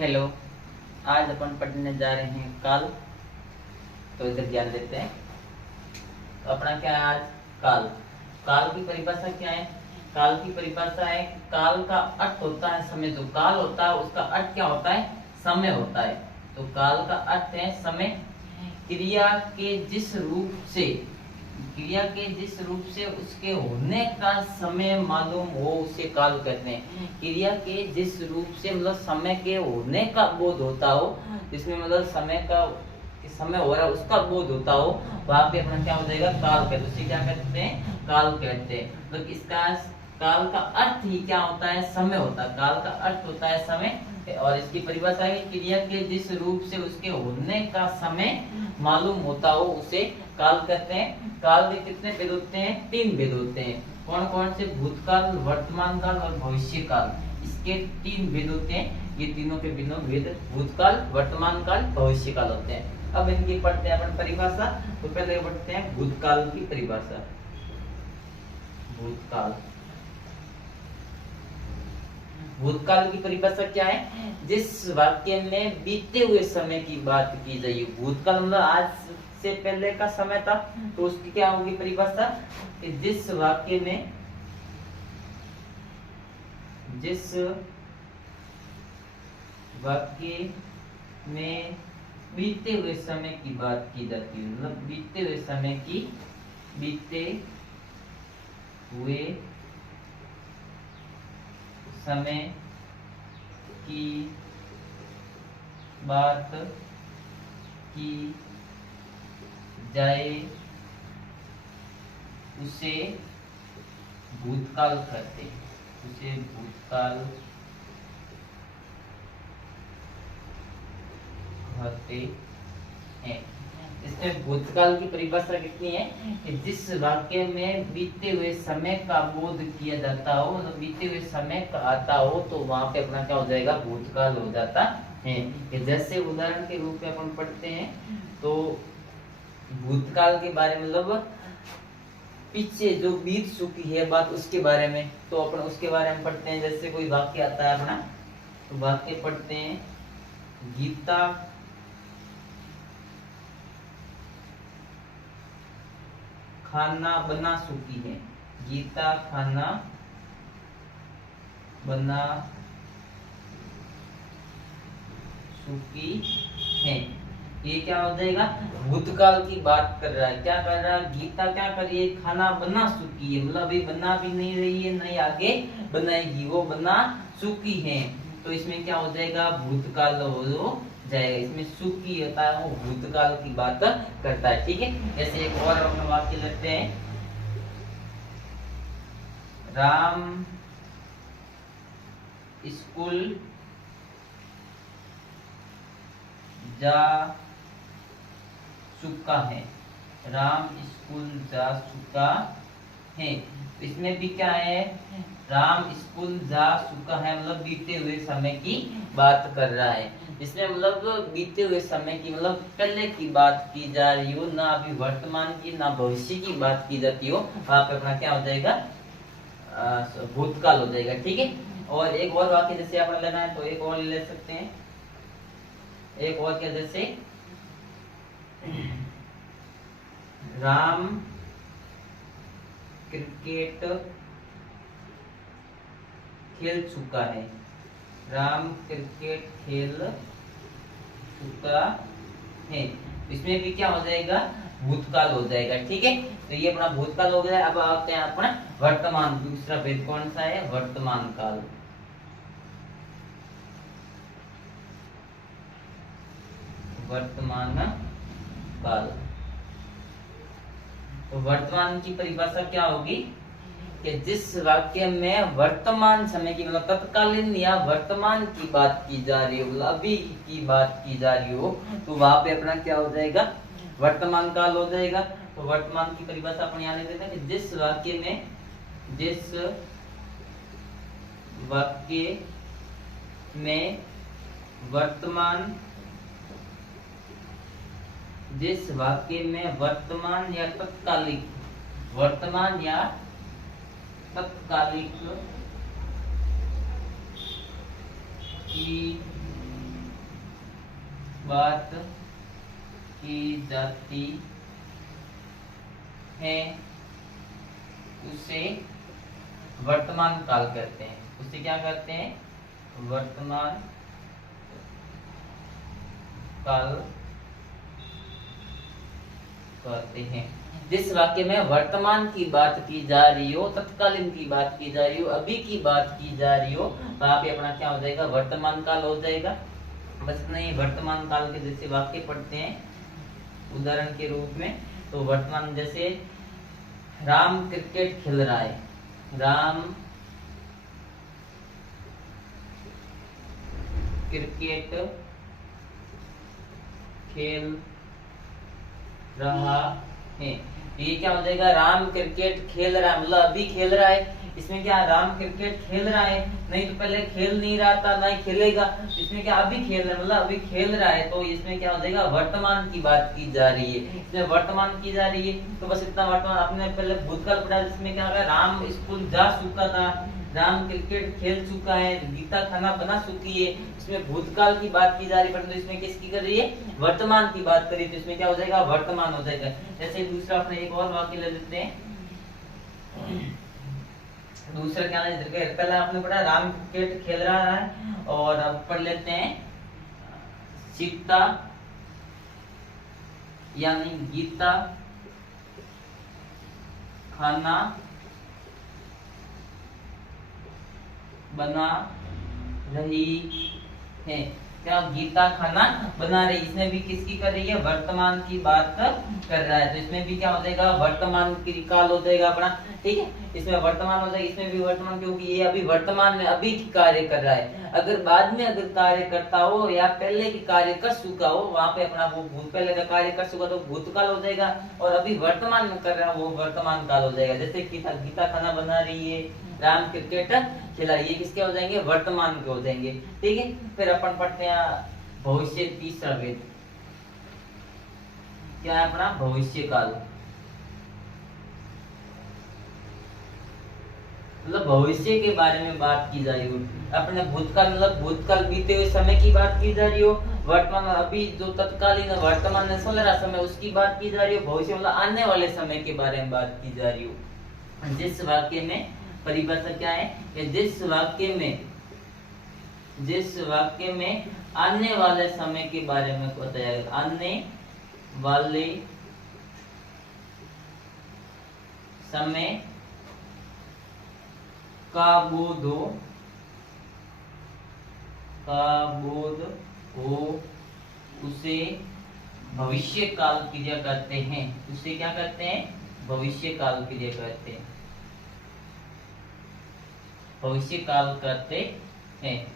Hello. आज अपन पढ़ने जा रहे हैं काल। तो इधर ध्यान देते हैं। तो अपना क्या है आज? काल। काल की परिभाषा क्या है? काल की परिभाषा है, काल का अर्थ होता है समय। जो काल होता है उसका अर्थ क्या होता है? समय होता है। तो काल का अर्थ है समय। क्रिया के जिस रूप से उसके होने का समय मालूम हो उसे काल कहते हैं। क्रिया के जिस रूप से मतलब समय के होने का बोध होता हो, जिसमें मतलब समय हो रहा है उसका बोध होता हो, वहां पे अपना क्या हो जाएगा? काल कहते हैं। उसे क्या कहते हैं? काल कहते हैं। तो इसका काल का अर्थ ही क्या होता है? समय होता है। काल का अर्थ होता है समय। और इसकी परिभाषा है, क्रिया के जिस रूप से उसके होने का समय मालूम होता हो उसे काल कहते हैं। काल के कितने भेद होते हैं? 3 भेद होते हैं। कौन कौन से? भूतकाल, वर्तमान काल और भविष्य काल। इसके 3 भेद होते हैं। ये तीनों के भेद भूतकाल, वर्तमान काल, भविष्य काल होते हैं। अब इनकी पढ़ते हैं अपन परिभाषा। तो पहले पढ़ते हैं भूतकाल की परिभाषा। भूतकाल। भूतकाल की परिभाषा क्या है? जिस वाक्य में बीते हुए समय की बात की जाए। भूतकाल मतलब आज से पहले का समय था, तो उसकी क्या होगी परिभाषा? कि जिस वाक्य में बीते हुए समय की बात की जाती है। मतलब बीते हुए समय की बात की जाए उसे भूतकाल कहते हैं। उसे भूतकाल कहते हैं। इसमें भूतकाल की परिभाषा कितनी है? कि जिस वाक्य में बीते हुए समय का बोध किया जाता हो, मतलब बीते हुए समय का आता हो, तो वहां पे अपना क्या हो जाएगा? भूतकाल हो जाता है। कि जैसे उदाहरण के रूप में अपन पढ़ते हैं, तो भूतकाल के बारे में मतलब पीछे जो बीत चुकी है बात उसके बारे में, तो अपन उसके बारे में पढ़ते हैं। जैसे कोई वाक्य आता है अपना, तो वाक्य पढ़ते हैं, गीता खाना बना चुकी है। गीता खाना बना चुकी है। ये क्या हो जाएगा? भूतकाल की बात कर रहा है। क्या कर रहा है? गीता क्या कर रही है? खाना बना चुकी है। मतलब ये बना भी नहीं रही है, नहीं आगे बनाएगी, वो बना चुकी है। तो इसमें क्या हो जाएगा? भूतकाल हो जाएगा। इसमें चुकी होता है, वो भूतकाल की बात करता है। ठीक है। जैसे एक और अपना वाक्य लेते हैं, राम स्कूल जा चुका है। राम स्कूल जा चुका है। इसमें भी क्या है? राम स्कूल जा चुका है, मतलब बीते हुए समय की बात कर रहा है। इसमें मतलब बीते हुए समय की मतलब पहले की बात की जा रही हो, ना अभी वर्तमान की ना भविष्य की बात की जाती हो, वहां पे अपना क्या हो जाएगा? भूतकाल हो जाएगा। ठीक है। और एक और वाक्य जैसे आपने लेना है तो एक और ले सकते हैं। एक और क्या? जैसे राम क्रिकेट खेल चुका है। राम क्रिकेट खेल चुका है। इसमें भी क्या हो जाएगा? भूतकाल हो जाएगा। ठीक है। तो ये अपना भूतकाल हो गया। अब आते हैं अपना वर्तमान। दूसरा भेद कौन सा है? वर्तमान काल। वर्तमान काल। तो वर्तमान की परिभाषा क्या होगी? कि जिस वाक्य में वर्तमान समय की मतलब तत्कालीन या वर्तमान की बात की जा रही हो, अभी की बात की जा रही हो, तो वहां पे अपना क्या हो जाएगा? वर्तमान काल हो जाएगा। तो वर्तमान की परिभाषा अपन यहाँ लिख देते हैं कि जिस वाक्य में वर्तमान या तत्कालिक की बात की जाती है उसे वर्तमान काल कहते हैं। उसे क्या कहते हैं? वर्तमान काल कहते हैं। जिस वाक्य में वर्तमान की बात की जा रही हो, तत्कालीन की बात की जा रही हो, अभी की बात की जा रही हो, वहां पे अपना क्या हो जाएगा? वर्तमान काल हो जाएगा। बस नहीं, वर्तमान काल के जैसे वाक्य पढ़ते हैं उदाहरण के रूप में, तो वर्तमान जैसे राम क्रिकेट खेल रहा है, राम क्रिकेट खेल रहा है। ये क्या हो जाएगा? राम क्रिकेट खेल रहा है, मतलब अभी खेल रहा है। इसमें क्या राम क्रिकेट खेल रहा है? नहीं तो पहले खेल नहीं रहा था, नहीं खेलेगा। इसमें क्या अभी खेल रहा है, मतलब अभी खेल रहा है, तो इसमें क्या हो जाएगा? वर्तमान की बात की जा रही है। इसमें वर्तमान की जा रही है, तो बस इतना वर्तमान। आपने पहले भूतकाल पढ़ा, जिसमें क्या होगा? राम स्कूल जा चुका था, राम क्रिकेट खेल चुका है, गीता खाना बना चुकी है। इसमें भूतकाल की बात की जा रही है, परंतु इसमें किसकी कर रही है? वर्तमान की बात करी, तो इसमें क्या हो जाएगा? वर्तमान हो जाएगा। जैसे दूसरा अपने एक और वाक्य ले लेते हैं। दूसरा क्या है? पहला आपने पढ़ा राम क्रिकेट खेल रहा है, और अब पढ़ लेते हैं सीता यानी गीता खाना बना रही है। क्या गीता खाना बना रही? इसमें भी किसकी कर रही है? वर्तमान की बात कर रहा है, तो इसमें भी क्या हो जाएगा? वर्तमान की काल हो जाएगा अपना। ठीक है, इसमें वर्तमान हो जाएगा, इसमें भी वर्तमान, क्योंकि ये अभी वर्तमान में अभी कार्य कर रहा है। अगर बाद में अगर कार्य करता हो या पहले की कार्य कर चुका हो, वहां पे अपना वो पहले का कार्य कर चुका तो भूतकाल हो जाएगा, और अभी वर्तमान में कर रहा है वो वर्तमान काल हो जाएगा। जैसे गीता खाना बना रही है, राम क्रिकेट खेला, ये किसके हो जाएंगे? वर्तमान के हो जाएंगे। ठीक है, फिर अपन पढ़ते हैं भविष्य, तीसरा वेद। क्या है अपना? भविष्य काल। मतलब भविष्य के बारे में बात की जा रही हो। अपने भूतकाल मतलब भूतकाल बीते हुए समय की बात की जा रही हो, वर्तमान अभी जो तत्कालीन वर्तमान में चल रहा समय उसकी बात की जा रही हो, भविष्य मतलब आने वाले समय के बारे में बात की जा रही हो। जिस वाक्य में परिभाषा क्या है कि जिस वाक्य में आने वाले समय के बारे में बताया गया, आने वाले समय का बोध हो उसे भविष्य काल क्रिया कहते हैं। उसे क्या कहते हैं? भविष्य काल क्रिया कहते हैं, भविष्य काल कहते हैं।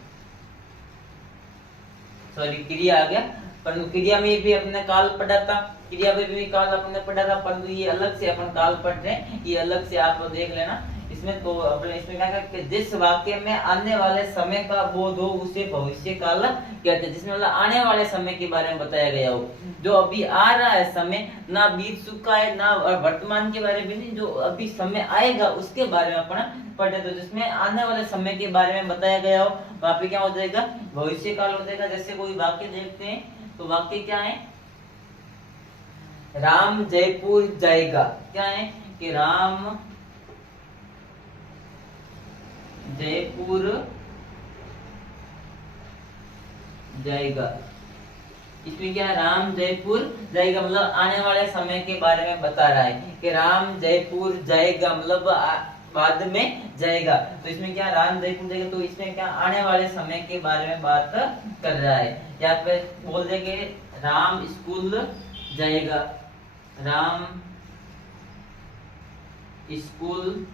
सॉरी, क्रिया आ गया, परंतु क्रिया में भी अपने काल पढ़ा था, क्रिया में भी काल अपने पढ़ा था, परंतु ये अलग से अपन काल पढ़ रहे हैं, ये अलग से आप देख लेना। इसमें तो अपने इसमें क्या कि जिस वाक्य में आने वाले समय का बोध हो उसे भविष्य काल कहते हैं, जिसमें मतलब आने वाले समय के बारे में बताया गया हो। जो अभी आ रहा है समय, ना बीत चुका है ना वर्तमान के बारे में नहीं, जो अभी समय आएगा उसके बारे में अपन पढ़े, तो जिसमें आने वाले समय के बारे में बताया गया हो वहां पे क्या हो जाएगा? भविष्य काल हो जाएगा। जैसे कोई वाक्य देखते हैं, तो वाक्य क्या है? राम जयपुर जाएगा। क्या है कि राम जयपुर जाएगा। इसमें क्या है? राम जयपुर जाएगा मतलब आने वाले समय के बारे में बता रहा है कि राम जयपुर जाएगा, मतलब बाद में जाएगा। तो इसमें क्या राम जयपुर जाएगा, तो इसमें क्या आने वाले समय के बारे में बात कर रहा है। या पे बोल देंगे राम स्कूल जाएगा, राम स्कूल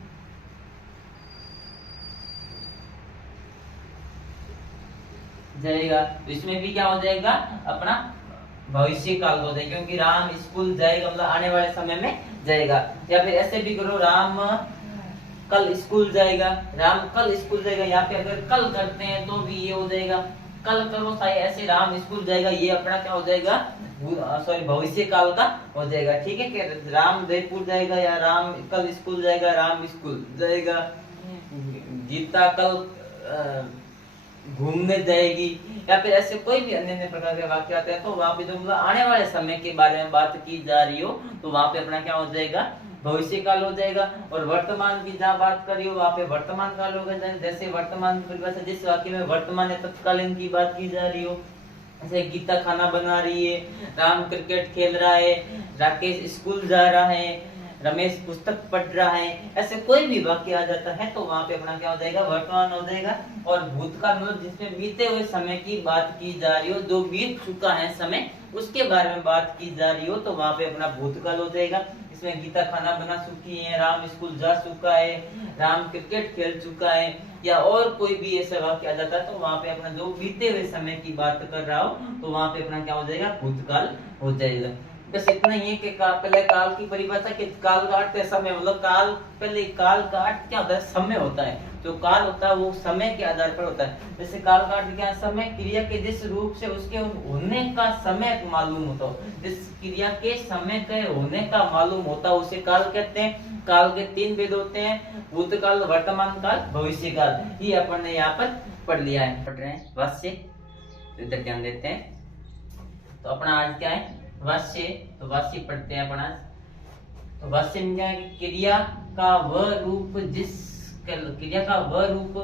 जाएगा। तो इसमें भी क्या हो जाएगा? अपना भविष्य काल हो जाएगा, क्योंकि राम स्कूल जाएगा मतलब आने वाले समय में जाएगा। या फिर ऐसे भी करो, राम कल स्कूल जाएगा, राम कल स्कूल जाएगा। यहाँ पे अगर कल करते हैं तो भी ये हो जाएगा, कल करो साई, ऐसे राम स्कूल जाएगा, ये अपना क्या हो जाएगा? सॉरी, भविष्य काल का हो जाएगा। ठीक है, कि राम जयपुर जाएगा या राम कल स्कूल जाएगा, राम स्कूल जाएगा, गीता कल घूमने जाएगी, या फिर ऐसे कोई भी अन्य अन्य प्रकार के वाक्य आते हैं, तो वहां पे जो मतलब आने वाले समय के बारे में बात की जा रही हो तो वहां पे अपना क्या हो जाएगा, भविष्य काल हो जाएगा। और वर्तमान की जहाँ बात करी हो वहां पे वर्तमान काल होगा। जैसे वर्तमान की परिभाषा, जिस वाक्य में वर्तमान या तत्कालीन की बात की जा रही हो, जैसे गीता खाना बना रही है, राम क्रिकेट खेल रहा है, राकेश स्कूल जा रहा है, रमेश पुस्तक पढ़ रहा है, ऐसे कोई भी वाक्य आ जाता है तो वहां पे अपना क्या हो जाएगा, वर्तमान हो जाएगा। और भूतकाल मतलब जिसमें बीते हुए समय की बात की जा रही हो, जो बीत चुका है समय उसके बारे में बात की जा रही हो, तो वहां पे अपना भूतकाल हो जाएगा। इसमें गीता खाना बना चुकी है, राम स्कूल जा चुका है, राम क्रिकेट खेल चुका है, या और कोई भी ऐसा वाक्य आ जाता है तो वहां पे अपना जो बीते हुए समय की बात कर रहा हो तो वहां पे अपना क्या हो जाएगा, भूतकाल हो जाएगा। बस इतना ही है कि पहले काल की परिभाषा कि काल का अर्थ है समय, मतलब काल, पहले काल का अर्थ क्या होता है, समय होता है। जो काल होता है वो समय के आधार पर होता है। जैसे काल का अर्थ क्या है, समय, क्रिया के जिस रूप से उसके होने का समय मालूम होता हो, जिस क्रिया के समय के होने का मालूम होता है उसे काल कहते हैं। काल के 3 भेद होते हैं, भूतकाल, वर्तमान काल, भविष्य काल। ये अपन ने यहाँ पर पढ़ लिया है, पढ़ रहे हैं वास्य, इधर ध्यान देते हैं। तो अपना आज क्या है, वास्य। तो वास्य पढ़ते हैं अपन आज। तो वास्य में क्या है, क्रिया का वह रूप, क्रिया का वह रूप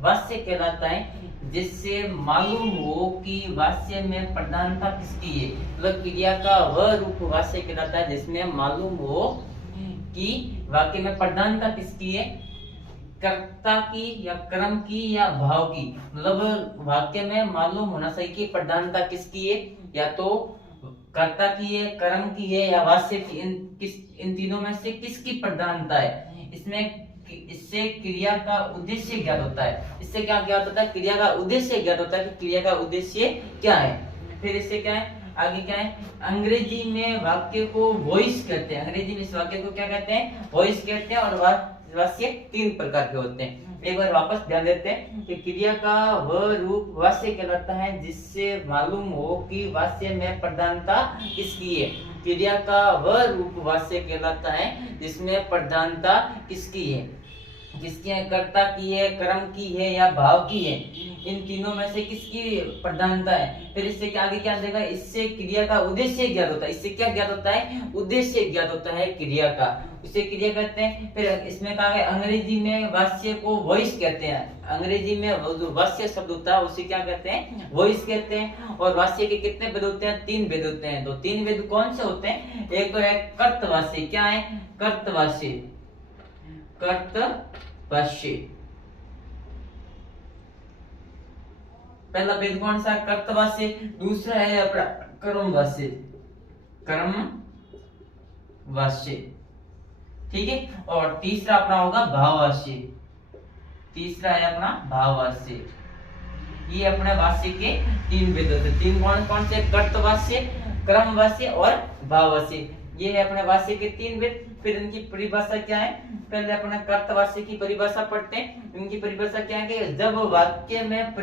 वास्य कहलाता है जिससे मालूम हो कि वास्य में प्रधानता किसकी है। मतलब क्रिया का वह रूप वास्य कहलाता है जिसमें मालूम हो कि वाक्य में प्रधानता किसकी है, कर्ता की या कर्म की या भाव की। मतलब वाक्य में मालूम होना चाहिए कि प्रधानता किसकी है, या तो कर्ता की है, कर्म की है, या वास्य की। इन तीनों में से किसकी प्रधानता है। इससे क्रिया का उद्देश्य ज्ञात होता है। इससे क्या ज्ञात होता है, क्रिया का उद्देश्य ज्ञात होता है कि क्रिया का उद्देश्य क्या है। फिर इससे क्या है, आगे क्या है, अंग्रेजी में वाक्य को वॉइस कहते हैं। अंग्रेजी में इस वाक्य को क्या कहते हैं, वॉइस कहते हैं। और वाक्य 3 प्रकार के होते हैं। एक बार वापस ध्यान देते हैं कि क्रिया का वह रूप वास्य कहलाता है जिससे मालूम हो कि वास्य में प्रधानता किसकी है। क्रिया का वह रूप वास्य कहलाता है जिसमें प्रधानता किसकी है, किसकी है, कर्ता की है, कर्म की है, या भाव की है। इन तीनों में से किसकी प्रधानता है। फिर इससे क्या आगे क्या देगा, इससे क्रिया का उद्देश्य ज्ञात होता है। इससे क्या ज्ञात होता है, उद्देश्य ज्ञात होता है क्रिया का, उसे क्रिया कहते हैं। फिर इसमें कहा गया अंग्रेजी में वास्य को वॉइस कहते हैं। अंग्रेजी में जो वास्य शब्द होता है उसे क्या कहते हैं, वॉइस कहते हैं। और वास्य के कितने भेद होते हैं, 3 भेद होते हैं। तो 3 भेद कौन से होते हैं, एक तो है कर्तवास्य। क्या है, कर्तवास्य, कर्तवास्य। पहला भेद कौन सा, कर्तवास्य। दूसरा है अपना कर्मवास्य, कर्मवास्य, ठीक है। और तीसरा अपना होगा भाववास्य। तीसरा है अपना भाववास्य। ये अपने वास्य के 3 भेद होते हैं। 3 कौन कौन से, कर्तवास्य, क्रमवास्य और भाववास्य। ये है अपने वास्य के 3 भेद। फिर इनकी परिभाषा क्या है, पहले अपने कर्तवास्य की परिभाषा पढ़ते हैं। इनकी परिभाषा क्या है कि जब वाक्य में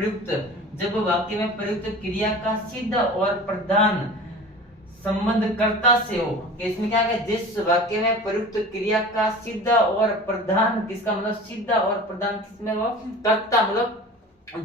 प्रयुक्त क्रिया का सिद्ध और प्रधान संबंध कर्ता से हो। कि इसमें क्या है, जिस वाक्य में प्रयुक्त क्रिया का सिद्ध और प्रधान किसका, मतलब सिद्ध और प्रधान किसमें हो, कर्ता, मतलब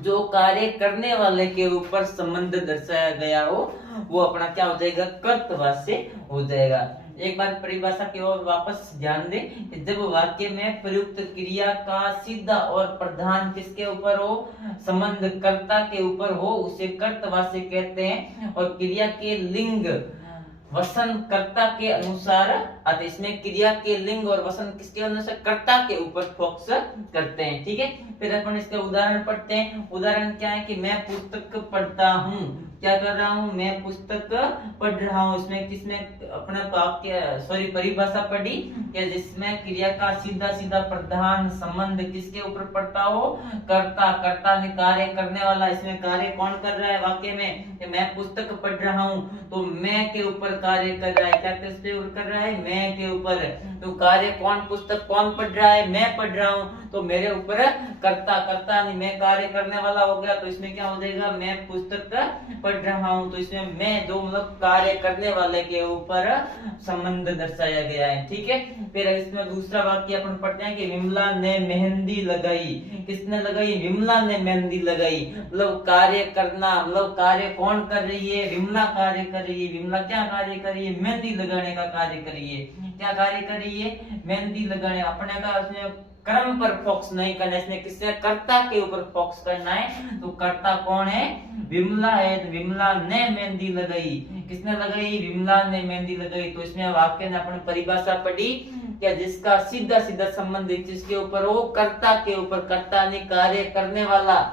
जो कार्य करने वाले के ऊपर संबंध दर्शाया गया हो, वो अपना क्या हो जाएगा, कर्तवास्य हो जाएगा। एक बार परिभाषा की ओर वापस ध्यान दें। जब वाक्य में प्रयुक्त क्रिया का सिद्ध और प्रधान किसके ऊपर हो, संबंध कर्ता के ऊपर हो, उसे कर्तवास्य कहते हैं। और क्रिया के लिंग वसन कर्ता के अनुसार आते। इसमें क्रिया के लिंग और वसन किसके अनुसार, कर्ता के ऊपर फोकस करते हैं, ठीक है। फिर अपन इसका उदाहरण पढ़ते हैं। उदाहरण क्या है कि मैं पुस्तक पढ़ता हूँ, क्या कर रहा हूँ, मैं पुस्तक पढ़ रहा हूँ। इसमें किसने अपना परिभाषा पढ़ी कि जिसमें क्रिया का सीधा सीधा प्रधान संबंध किसके ऊपर पड़ता हो, कर्ता ने कार्य करने वाला। इसमें कार्य कौन कर रहा है वाक्य में, कि मैं पुस्तक पढ़ रहा हूँ, तो मैं के ऊपर कार्य कर रहा है। क्या किसके ऊपर कर रहा है, मैं के ऊपर। तो कार्य कौन, पुस्तक कौन पढ़ रहा है, मैं पढ़ रहा हूँ, तो मेरे ऊपर कर्ता नहीं, मैं कार्य करने वाला हो गया। तो इसमें क्या हो जाएगा, मैं पुस्तक पढ़ रहा हूँ, तो इसमें मैं जो मतलब कार्य करने वाले के ऊपर संबंध दर्शाया गया है। ठीक है, फिर इसमें दूसरा वाक्य अपन पढ़ते हैं कि विमला ने मेहंदी लगाई। किसने लगाई? विमला ने मेहंदी लगाई। मतलब कार्य करना, मतलब कार्य कौन कर रही है? विमला कार्य कर रही है। विमला क्या कार्य कर रही है? मेहंदी लगाने का कार्य कर रही है। क्या कार्य कर रही है? मेहंदी लगाने। अपने का उसमें कर्म पर फोकस नहीं करना, इसने किससे? कर्ता के ऊपर फोकस करना है। तो कर्ता कौन है? विमला है। तो विमला ने मेहंदी लगाई। किसने लगाई? विमला ने मेहंदी लगाई। तो इसमें वाक्य ने अपन परिभाषा पढ़ी क्या, जिसका सीधा सीधा संबंध जिसके ऊपर हो, कर्ता के ऊपर। कर्ता ने कार्य करने वाला,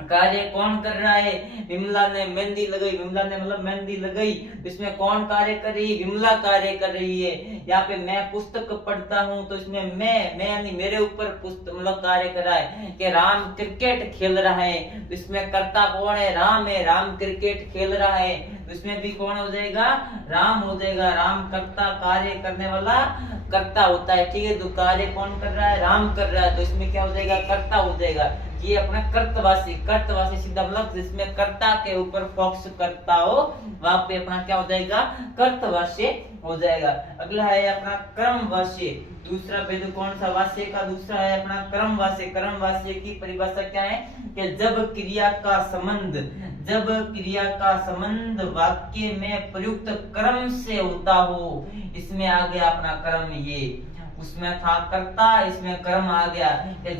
कार्य कौन कर रहा है? विमला ने मेहंदी लगाई। विमला ने मतलब मेहंदी लगाई, इसमें कौन कार्य कर रही है? विमला कार्य कर रही है। यहाँ पे मैं पुस्तक पढ़ता हूँ, तो इसमें मैं यानी मेरे ऊपर पुस्तक मतलब कार्य कर रहा है कि राम क्रिकेट खेल रहा है। इसमें कर्ता कौन है? राम है। राम क्रिकेट खेल रहा है, इसमें भी कौन हो जाएगा? राम हो जाएगा। राम कर्ता, कार्य करने वाला कर्ता होता है। ठीक है, तो कार्य कौन कर रहा है? राम कर रहा है, तो इसमें क्या हो जाएगा? कर्ता हो जाएगा। ये अपना कर्तवासी, कर्तवासी सीधा मतलब जिसमें कर्ता के ऊपर फोकस करता हो, वहां पे अपना क्या हो जाएगा? कर्तवास्य हो जाएगा। अगला है अपना क्रमवास्य। दूसरा भेद कौन सा? वास्य का दूसरा है अपना क्रमवास्य। क्रमवास्य की परिभाषा क्या है कि जब क्रिया का संबंध वाक्य में प्रयुक्त क्रम से होता हो। इसमें आ गया अपना क्रम, ये उसमें था कर्ता, इसमें कर्म आ गया।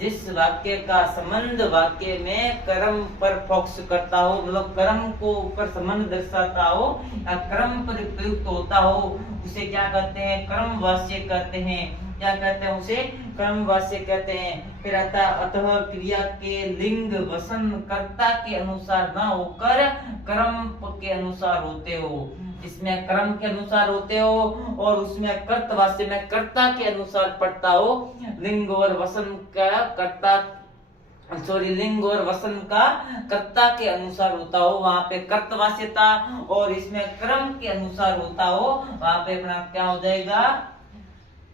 जिस वाक्य का संबंध वाक्य में कर्म पर फोकस करता हो, मतलब कर्म को ऊपर संबंध दर्शाता हो या कर्म पर प्रयुक्त होता हो, उसे क्या कहते हैं? कर्म वास्य कहते हैं। क्या कहते हैं? उसे कर्म वास्य कहते हैं। फिर आता अतः क्रिया के लिंग वसन कर्ता के अनुसार न होकर कर्म के अनुसार होते हो। इसमें कर्म के अनुसार होते हो और उसमें कर्तवास्य में कर्ता के अनुसार पड़ता हो। लिंग और वसन का कर्ता, लिंग और वसन का कर्ता के अनुसार होता हो, वहां पे कर्तवास्यता, और इसमें क्रम के अनुसार होता हो, वहां पे अपना क्या हो जाएगा?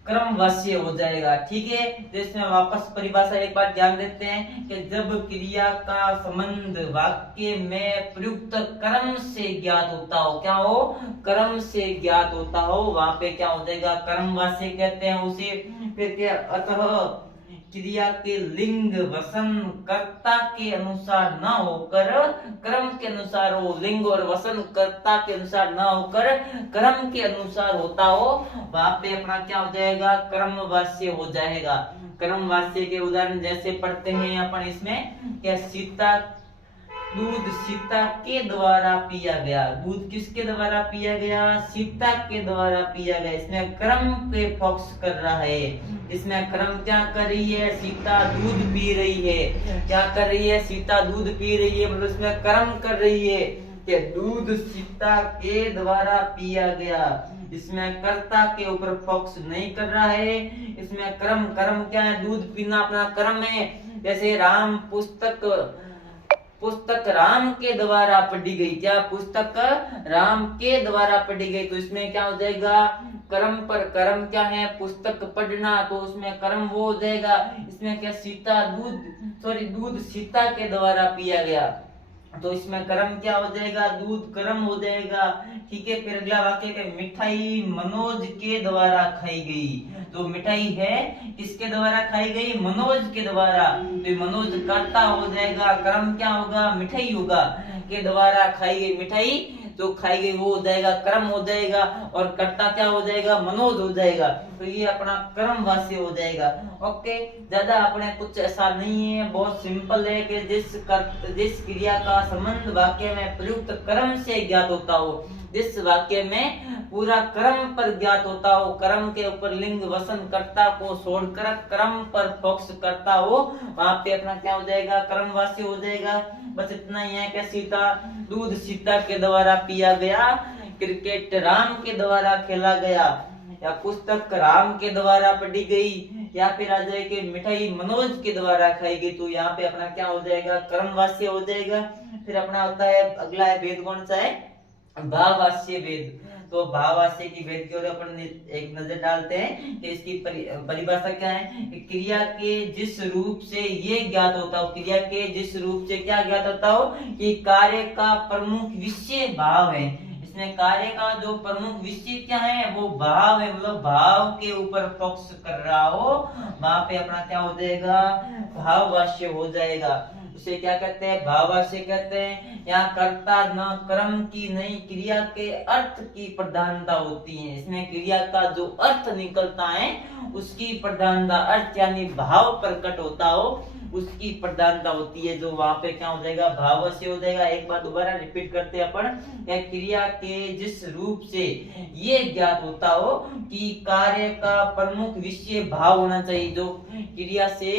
क्रमवास्य हो जाएगा। ठीक है, तो इसमें वापस परिभाषा एक बार ध्यान देते हैं कि जब क्रिया का संबंध वाक्य में प्रयुक्त कर्म से ज्ञात होता हो, क्या हो? कर्म से ज्ञात होता हो, वहां पे क्या हो जाएगा? कर्मवास्य कहते हैं उसे। फिर क्या? अतः क्रिया के लिंग वसन कर्ता के अनुसार न होकर क्रम के अनुसार हो। लिंग और वसन कर्ता के अनुसार न होकर क्रम के अनुसार होता हो, वहां पे अपना क्या हो जाएगा? क्रमवास्य हो जाएगा। क्रमवास्य के उदाहरण जैसे पढ़ते हैं अपन इसमें, क्या? दूध सीता के द्वारा पिया गया। दूध किसके द्वारा पिया गया? सीता के द्वारा पिया गया। इसमें क्रम पे फोकस कर रहा है। इसमें क्रम क्या कर रही है? सीता दूध पी रही है। क्या कर रही है? सीता दूध पी रही है, मतलब इसमें क्रम कर रही है कि दूध सीता के द्वारा पिया गया। इसमें कर्ता के ऊपर फोकस नहीं कर रहा है। इसमें क्रम क्या है? दूध पीना अपना क्रम है। जैसे राम पुस्तक राम के द्वारा पढ़ी गई। क्या? पुस्तक राम के द्वारा पढ़ी गई, तो इसमें क्या हो जाएगा? कर्म पर कर्म क्या है? पुस्तक पढ़ना, तो उसमें कर्म वो हो जाएगा। इसमें क्या? दूध सीता के द्वारा पिया गया, तो इसमें कर्म क्या हो जाएगा? दूध कर्म हो जाएगा। ठीक है, फिर अगला वाक्य है मिठाई मनोज के द्वारा खाई गई। तो मिठाई है किसके द्वारा खाई गई? मनोज के द्वारा। तो मनोज कर्ता हो जाएगा, कर्म क्या होगा? मिठाई होगा। के द्वारा खाई गई मिठाई, जो खाई गई वो हो जाएगा कर्म हो जाएगा, और कर्ता क्या हो जाएगा? मनोज हो जाएगा। तो ये अपना कर्म वास्य हो जाएगा। ओके, ज्यादा अपने कुछ ऐसा नहीं है, बहुत सिंपल है कि जिस क्रिया का संबंध वाक्य में प्रयुक्त कर्म से ज्ञात होता हो, जिस वाक्य में पूरा कर्म पर ज्ञात होता हो, कर्म के ऊपर लिंग वसन कर्ता को छोड़कर कर्म पर फोकस करता हो, वहां पे अपना क्या हो जाएगा? कर्मवास्य हो जाएगा। बस इतना ही है कि दूध सीता के द्वारा पिया गया, क्रिकेट राम के द्वारा खेला गया, या पुस्तक राम के द्वारा पढ़ी गई, या फिर आ जाए कि मिठाई मनोज के द्वारा खाई गई। तो यहाँ पे अपना क्या हो जाएगा? कर्मवास्य हो जाएगा। फिर अपना होता है अगला है भेद, कौन सा है? भाववास्य भेद। तो भाववाच्य की भेद की ओर अपन एक नजर डालते हैं कि इसकी परिभाषा क्या है कि क्रिया के जिस रूप से ये ज्ञात होता हो, क्रिया के जिस रूप से क्या ज्ञात होता हो कि कार्य का प्रमुख विषय भाव है। इसमें कार्य का जो प्रमुख विषय क्या है वो भाव है, मतलब भाव के ऊपर फोकस कर रहा हो, वहां पे अपना क्या हो जाएगा, भाववाच्य हो जाएगा। उसे क्या कहते हैं, भाववाच्य कहते हैं। यहाँ कर्ता न कर्म की नहीं, क्रिया के अर्थ की प्रधानता होती है। इसमें क्रिया का जो अर्थ निकलता है उसकी प्रधानता, अर्थ यानी भाव प्रकट होता हो उसकी प्रधानता होती है, जो वहां पे क्या हो जाएगा, भाववाच्य हो जाएगा। एक बार दोबारा रिपीट करते हैं अपन, क्रिया के जिस रूप से ये ज्ञात होता हो कि कार्य का प्रमुख विषय भाव होना चाहिए, जो क्रिया से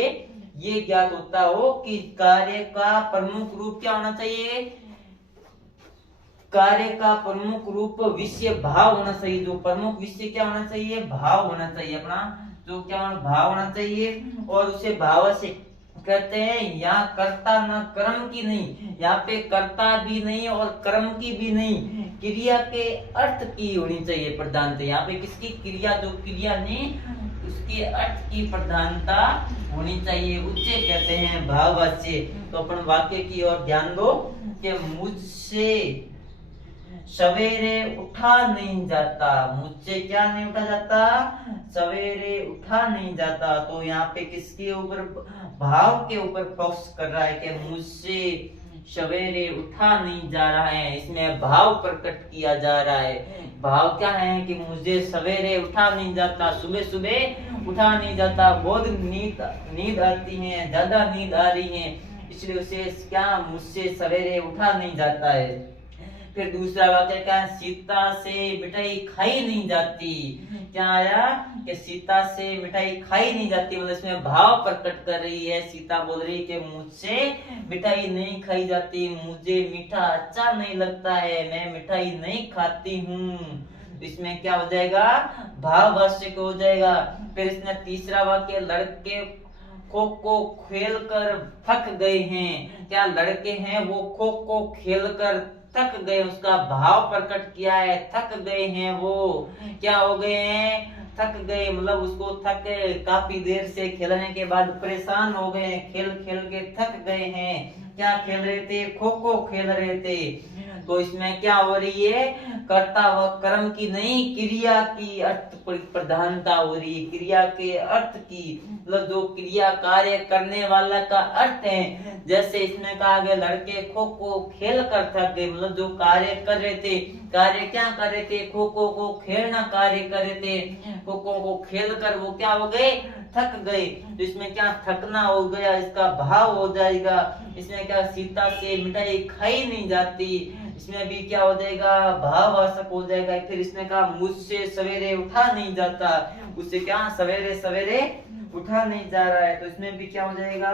ये ज्ञात होता हो कि कार्य का प्रमुख रूप क्या होना चाहिए, कार्य का प्रमुख रूप विषय भाव होना चाहिए। जो प्रमुख विषय क्या होना चाहिए, भाव होना चाहिए, अपना जो क्या भाव होना चाहिए। और उसे भाव से कहते हैं। यहाँ कर्ता न कर्म की नहीं, यहाँ पे कर्ता भी नहीं और कर्म की भी नहीं, क्रिया के अर्थ की होनी चाहिए प्रधानता। यहाँ पे किसकी, क्रिया, जो क्रिया ने उसके अर्थ की प्रधानता होनी चाहिए, उसे कहते हैं भाववाच्य। तो अपन वाक्य की ओर ध्यान दो कि मुझसे सवेरे उठा नहीं जाता, मुझसे क्या नहीं उठा जाता, सवेरे उठा नहीं जाता। तो यहाँ पे किसके ऊपर, भाव के ऊपर फोकस कर रहा है कि मुझसे सवेरे उठा नहीं जा रहा है। इसमें भाव प्रकट किया जा रहा है। भाव क्या है कि मुझे सवेरे उठा नहीं जाता, सुबह सुबह उठा नहीं जाता, बहुत नींद आती है, ज्यादा नींद आ रही है, इसलिए उसे क्या, मुझसे सवेरे उठा नहीं जाता है। फिर दूसरा वाक्य क्या है, सीता से मिठाई खाई नहीं जाती। क्या आया कि सीता से मिठाई खाई नहीं जाती, मतलब इसमें भाव प्रकट कर रही है। सीता बोल रही है कि मुझसे मिठाई नहीं खाई जाती, मुझे मीठा अच्छा नहीं लगता है, मैं मिठाई नहीं खाती हूँ। इसमें क्या हो जाएगा, भाववाच्य हो जाएगा। फिर इसमें तीसरा वाक्य, लड़के खो खो खेल कर थक गए हैं। क्या लड़के हैं वो खो खो खेल कर थक गए, उसका भाव प्रकट किया है, थक गए हैं वो, क्या हो गए हैं, थक गए, मतलब उसको थक गए, काफी देर से खेलने के बाद परेशान हो गए, खेल खेल के थक गए हैं। क्या खेल रहे थे, खो खो खेल रहे थे। तो इसमें क्या हो रही है, कर्ता व कर्म की नहीं, क्रिया की अर्थ प्रधानता हो रही है, क्रिया के अर्थ की, मतलब जो क्रिया कार्य करने वाला का अर्थ है। जैसे इसमें कहा गया लड़के खो खो खेल कर थक गए, मतलब जो कार्य कर रहे थे, कार्य क्या कर रहे थे, खो खो को खेलना कार्य कर रहे थे, खो खो को खेल कर वो क्या हो गए, थक गए। तो इसमें क्या, थकना हो गया, इसका भाव हो जाएगा। इसमें क्या, सीता से मिठाई खाई नहीं जाती, इसमें भी क्या हो जाएगा, भाववाचक हो जाएगा। फिर इसने कहा मुझसे सवेरे उठा नहीं जाता, उससे क्या, सवेरे सवेरे उठा नहीं जा रहा है, तो इसमें भी क्या हो जाएगा,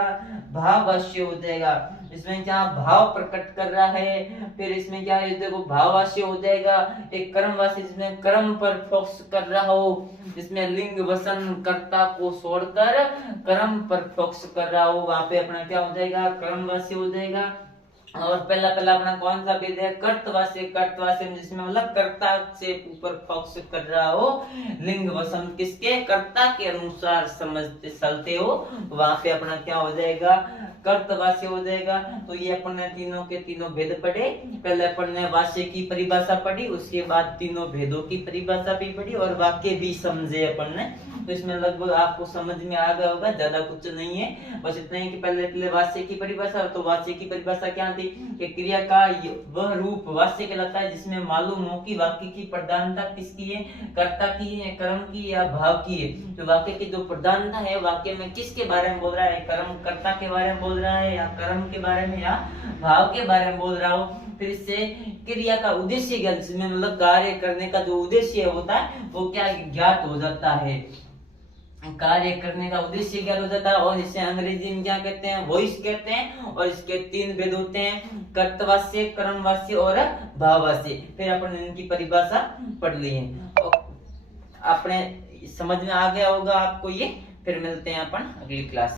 भाववाच्य हो जाएगा। इसमें क्या, भाव प्रकट कर रहा है। फिर इसमें क्या है, देखो भाववाच्य हो जाएगा। एक कर्मवाच्य जिसमें कर्म पर फोकस कर रहा हो, जिसमें लिंग वसन कर्ता को छोड़कर कर्म पर फोकस कर रहा हो, वहां पे अपना क्या हो जाएगा, कर्मवाच्य हो जाएगा। और पहला अपना कौन सा भेद है, कर्तवाच्य, कर्तवाच्य जिसमें मतलब कर्ता से ऊपर फोकस कर रहा हो, लिंग वसन किसके, कर्ता के अनुसार समझते चलते हो, वहां पे अपना क्या हो जाएगा, कर्तवाच्य हो जाएगा। तो ये अपन ने तीनों के तीनों भेद पढ़े। पहले अपन ने वाच्य की परिभाषा पढ़ी, उसके बाद तीनों भेदों की परिभाषा भी पढ़ी और वाक्य भी समझे अपन ने। तो इसमें लगभग आपको समझ में आ गया होगा, ज्यादा कुछ नहीं है, बस इतना ही कि पहले वाच्य की परिभाषा। तो वाच्य की परिभाषा क्या थी कि क्रिया का वह रूप वाच्य कहलाता है जिसमें मालूम हो कि वाक्य की प्रधानता किसकी है, कर्ता की है, कर्म की या भाव की है। तो वाक्य की जो प्रधानता है, वाक्य में किसके बारे में बोल रहा है, कर्म कर्ता के बारे में बोल रहा है या कर्म के बारे में या भाव के बारे में बोल रहा हो। फिर इससे क्रिया का उद्देश्य ज्ञात, जिसमें मतलब कार्य करने का जो उद्देश्य होता है वो क्या ज्ञात हो जाता है, कार्य करने का उद्देश्य ज्ञात हो जाता है। और इसे अंग्रेजी में क्या कहते हैं, वॉइस कहते हैं। और इसके तीन भेद होते हैं, कर्तवाच्य, कर्मवाच्य और भाववाच्य। फिर अपन इनकी परिभाषा पढ़ ली है, अपने समझ में आ गया होगा आपको ये। फिर मिलते हैं अपन अगली क्लास।